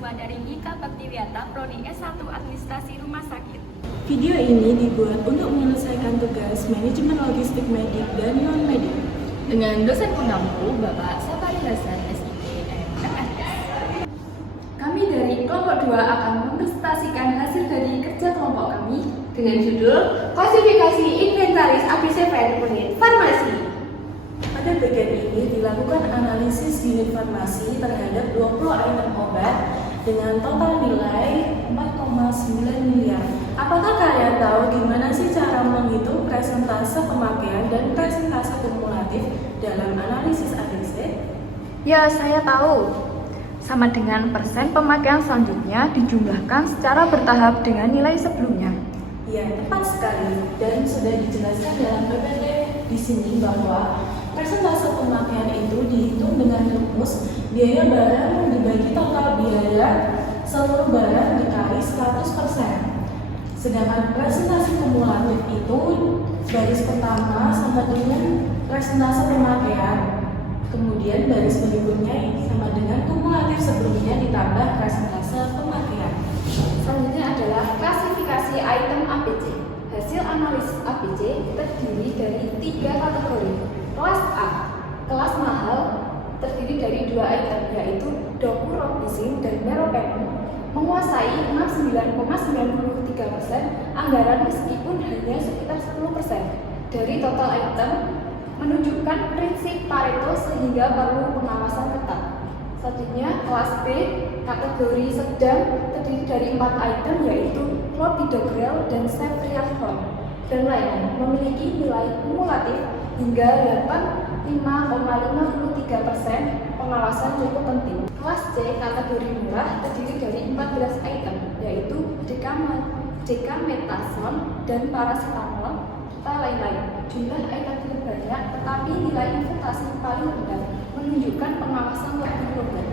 mahasiswa dari IKA Baktiwiyata Prodi S1 Administrasi Rumah Sakit. Video ini dibuat untuk menyelesaikan tugas manajemen logistik medik dan non-medik dengan dosen pengampu Bapak Sapari Hasan SIP MFS. Kami dari kelompok 2 akan mempresentasikan hasil dari kerja kelompok kami dengan judul Klasifikasi Inventaris ABC Unit Farmasi. Pada bagian ini dilakukan analisis unit farmasi terhadap 20 item obat dengan total nilai 4,9 miliar. Apakah kalian tahu gimana sih cara menghitung persentase pemakaian dan persentase kumulatif dalam analisis ABC? Ya, saya tahu. Sama dengan persen pemakaian selanjutnya dijumlahkan secara bertahap dengan nilai sebelumnya. Ya, tepat sekali. Dan sudah dijelaskan dalam PPT di sini bahwa persentase pemakaian itu dihitung dengan rumus biaya barang dibagi total biaya seluruh barang dikali 100%. Sedangkan presentasi kumulatif itu baris pertama sama dengan presentase pemakaian. Kemudian baris berikutnya sama dengan kumulatif sebelumnya ditambah presentase pemakaian. Selanjutnya adalah klasifikasi item ABC. Hasil analisis ABC terdiri dari 3 kategori. Kelas A, kelas mahal, terdiri dari 2 item yaitu doxorubicin dan meropenem, menguasai 69,93% anggaran meskipun hanya sekitar 10% dari total item, menunjukkan prinsip Pareto sehingga perlu pengawasan ketat. Selanjutnya kelas B, kategori sedang, terdiri dari 4 item yaitu clopidogrel dan ceftriaxone dan lainnya, memiliki nilai kumulatif hingga 85,53%. Pengawasan cukup penting. Kelas C, kategori murah, terdiri dari 14 item yaitu dexamethasone dan paracetamol serta lain-lain. Jumlah item tidak banyak tetapi nilai investasi paling rendah, menunjukkan pengawasan lebih rendah.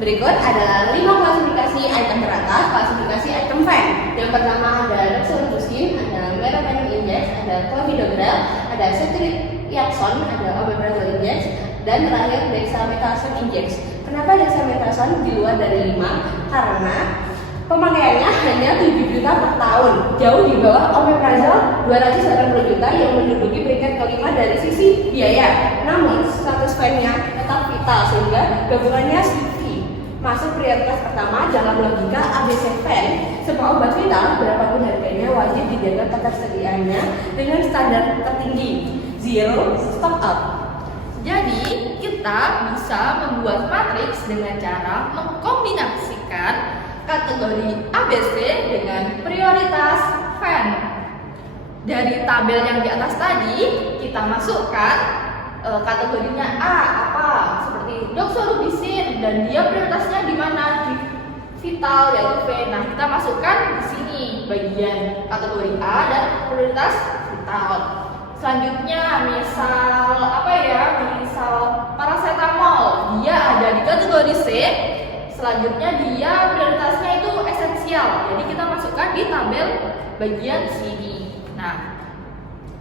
Berikut adalah 5 klasifikasi item teratas, klasifikasi item fan. Yang pertama ada doxorubicin, ada meropenem index, ada clopidogrel, ada ceftriaxone, ada omeprazole index, dan terakhir dexamethasone index. Kenapa dexamethasone di luar dari 5? Karena pemakaiannya hanya 7 juta per tahun, jauh di bawah omeprazole 280 juta yang menduduki peringkat kelima dari sisi biaya. Namun status fan-nya tetap vital sehingga gabungannya masuk prioritas pertama dalam logika ABC fan. Semua obat vital berapapun harganya wajib dijaga ketersediaannya dengan standar tertinggi, zero stock out. Jadi, kita bisa membuat matriks dengan cara mengkombinasikan kategori ABC dengan prioritas fan. Dari tabel yang di atas tadi, kita masukkan kategorinya A apa, seperti doxorubicin dan dia prioritasnya di mana? Di vital yaitu V. Nah, kita masukkan di sini bagian kategori A dan prioritas vital. Selanjutnya misal misal paracetamol, dia ada di kategori C. Selanjutnya dia prioritasnya itu esensial, jadi kita masukkan di tabel bagian sini. Nah,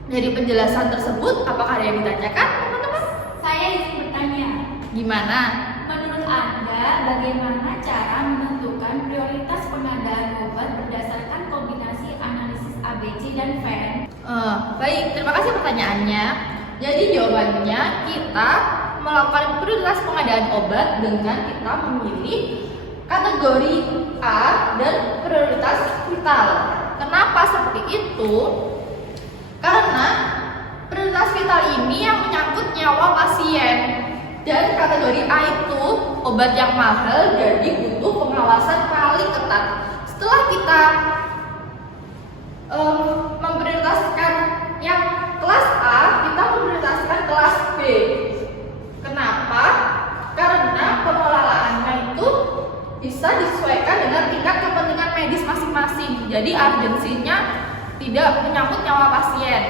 dari penjelasan tersebut apakah ada yang ditanyakan teman-teman? Saya ingin bertanya, Gimana? menurut Anda bagaimana cara menentukan prioritas pengadaan obat berdasarkan kombinasi analisis ABC dan FEN? Baik, terima kasih pertanyaannya. Jadi jawabannya kita melakukan prioritas pengadaan obat dengan kita memilih kategori A dan prioritas vital. Kenapa seperti itu? Karena prioritas vital ini yang menyangkut nyawa pasien. Dan kategori A itu obat yang mahal, jadi butuh pengawasan paling ketat. Setelah kita memprioritaskan yang kelas A, kita memprioritaskan kelas B. Kenapa? Karena pengelolaannya itu bisa disesuaikan dengan tingkat kepentingan medis masing-masing. Jadi urgensinya tidak menyangkut nyawa pasien.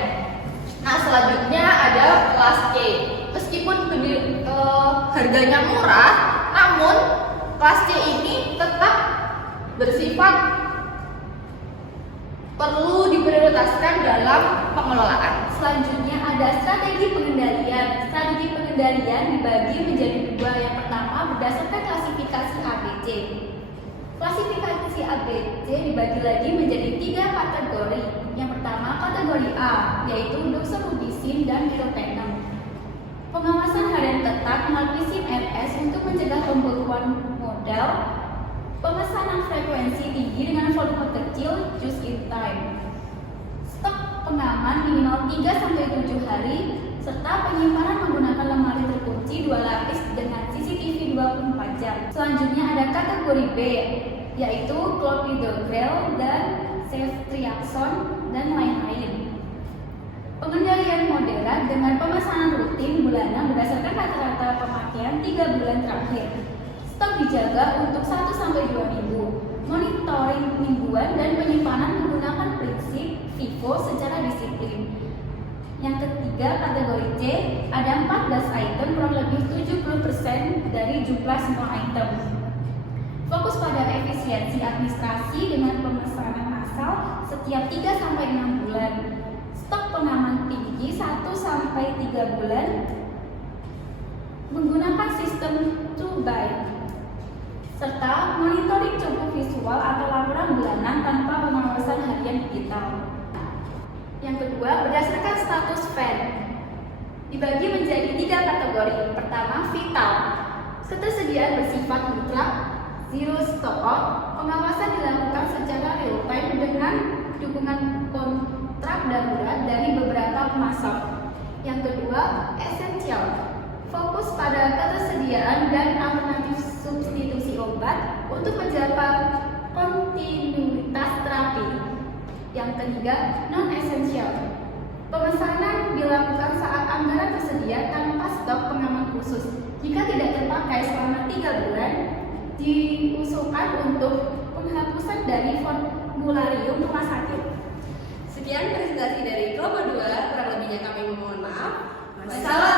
Nah, selanjutnya ada kelas C. Meskipun harganya murah, namun kelas C ini tetap bersifat perlu diprioritaskan dalam pengelolaan. Selanjutnya ada strategi pengendalian. Strategi pengendalian dibagi menjadi 2. Yang pertama berdasarkan klasifikasi ABC. Klasifikasi ABC dibagi lagi menjadi 3 kategori. Yang pertama kategori A, yaitu doxorubicin dan meropenem. Pengawasan harian ketat melalui SIM RS untuk mencegah pembekuan modal, pemesanan frekuensi tinggi dengan volume kecil just in time, stok pengaman minimal 3-7 hari, serta penyimpanan menggunakan lemari terkunci 2 lapis dengan CCTV 24 jam. Selanjutnya ada kategori B, yaitu clopidogrel dan ceftriaxone dan lain-lain. Pengendalian moderat dengan pemesanan rutin bulanan berdasarkan rata-rata pemakaian 3 bulan terakhir. Stok dijaga untuk 1-2 minggu. Monitoring mingguan dan penyimpanan menggunakan prinsip FIFO secara disiplin. Yang ketiga, kategori C, ada 14 item, kurang lebih 70% dari jumlah semua item. Fokus pada efisiensi administrasi dengan pemesanan massal setiap 3-6 bulan. Stok pengaman tinggi 1-3 bulan menggunakan sistem 2-buy, serta monitoring cukup visual atau laporan bulanan tanpa pengawasan harian digital. Yang kedua, berdasarkan status fan, dibagi menjadi 3 kategori. Pertama, vital, ketersediaan bersifat mutlak, zero stock out, pengawasan dilakukan secara real time dengan dukungan kontrak darurat dari beberapa pemasok. Yang kedua, esensial, fokus pada ketersediaan dan alternatif substitusi obat untuk menjaga kontinuitas terapi. Yang ketiga, non-esensial, pemesanan dilakukan saat anggaran tersedia tanpa stok pengaman khusus. Jika tidak terpakai selama 3 bulan, diusulkan untuk penghapusan dari formularium rumah sakit. Sekian presentasi dari kelompok 2, kurang lebihnya kami mohon maaf. Wassalamualaikum.